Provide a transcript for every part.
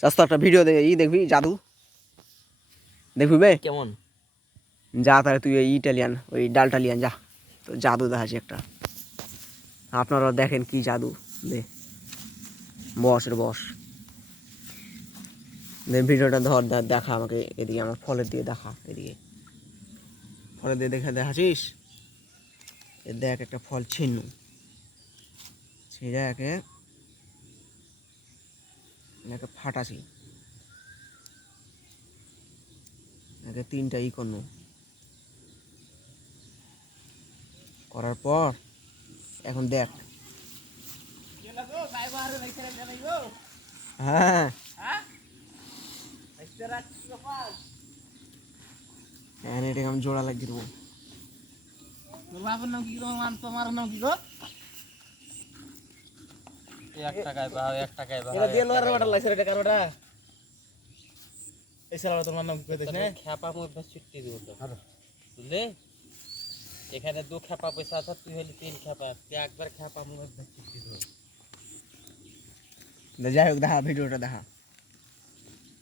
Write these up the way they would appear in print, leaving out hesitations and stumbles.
চাস্তো একটা ভিডিও দেখবি জাদু দেখবি বে কেমন যা তাহলে তুই ওই ইটালিয়ান ওই ডালটালিয়ান যা তো জাদু দেখাচ্ছি একটা আপনারা দেখেন কি জাদু দে বস রে বস ভিডিওটা ধর দেখা আমাকে এদিকে আমার ফলের দিয়ে দেখা এদিকে ফলের দিয়ে দেখাচ্ছিস এ দেখ একটা ফল ছিন্ন ছিঁড়ে একে ফাটাছি একে তিনটা করলো করার পর এখন দেখ হ্যাঁ এটাকে আমি জোড়া লাগিয়ে দেবো তোর বাপের নাম কি তোমার নাম কি গো 1 টাকায় বা 1 টাকায় বা এটা দিয়ে লোয়ার বাটা লাগছে এটা কারোটা এই সালা তোমার নাম কই দেখ না খেপা মধ্যে চিট্টি দিব তো বুঝলে এখানে 2 খেপা পয়সা আছে তুই হলি 3 খেপা তুই একবার খেপা মধ্যে চিট্টি দিব যাই হোক দেখা ভিডিওটা দেখা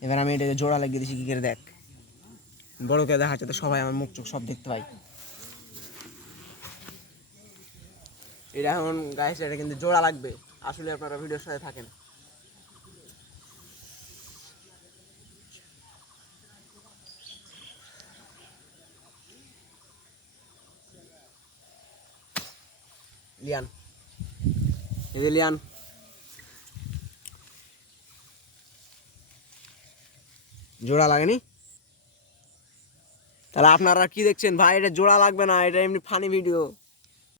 এবার আমি এটাকে জোড়া লাগিয়ে দিচ্ছি কি করে দেখ বড়কে দেখাচ্ছে তো সবাই আমার মুখ চোখ সব দেখতে পাই এটা এখন গাইস এটা কিন্তু জোড়া লাগবে আসলে আপনারা ভিডিওর সাথে থাকেন লিয়ান এই যে লিয়ান জোড়া লাগেনি তাহলে আপনারা কি দেখছেন ভাই এটা জোড়া লাগবে না এটা এমনি ফানি ভিডিও